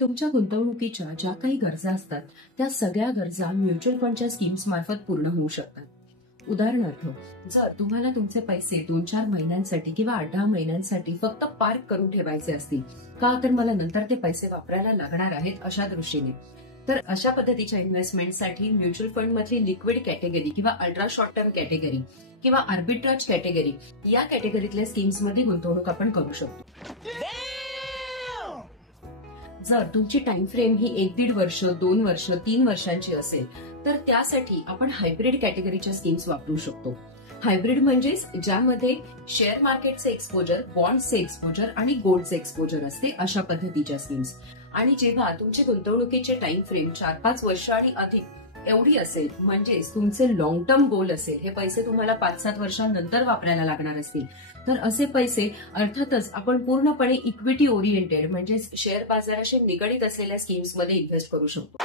तुमच्या गुंतवणुकीच्या ज्या काही गरजा असतात त्या सगळ्या गरजा म्युच्युअल फंडच्या स्कीम्स मार्फत पूर्ण होऊ शकतात. उदाहरणार्थ, जर तुम्हाला तुमचे पैसे 2-4 महिन्यांसाठी किंवा 8-10 महिन्यांसाठी फक्त पार्क करून ठेवायचे असतील, का तर मला नंतर ते पैसे वापरायला लागणार आहेत अशा दृष्टीने, तर अशा पद्धतीच्या इन्व्हेस्टमेंटसाठी म्युच्युअल फंड मधली लिक्विड कॅटेगरी किंवा अल्ट्रा शॉर्ट टर्म कॅटेगरी किंवा आर्बिट्राज कॅटेगरी या कॅटेगरीतल्या स्कीम्स मध्ये गुंतवणूक आपण करू शकतो. जर तुमची टाइम फ्रेम ही 1-1.5 वर्ष, 2 वर्ष, 3 वर्षांची असेल तर त्यासाठी आपण हायब्रिड कॅटेगरीच्या स्कीम्स वापरू शकतो. हायब्रिड म्हणजेच ज्यामध्ये शेअर मार्केटचे एक्सपोजर, बॉन्डचे एक्सपोजर आणि गोल्डचे एक्सपोजर असते अशा पद्धतीच्या स्कीम्स. आणि जेव्हा तुमची गुंतवणुकीचे टाइम फ्रेम 4-5 वर्ष आणि अधिक एवढी असेल, म्हणजेच तुमचे लॉंग टर्म गोल असेल, हे पैसे तुम्हाला 5-7 वर्षांनंतर वापरायला लागणार असतील, तर असे पैसे अर्थातच आपण पूर्णपणे इक्विटी ओरिएंटेड म्हणजेच शेअर बाजाराशी निगडीत असलेल्या स्कीम्समध्ये इन्व्हेस्ट करू शकतो.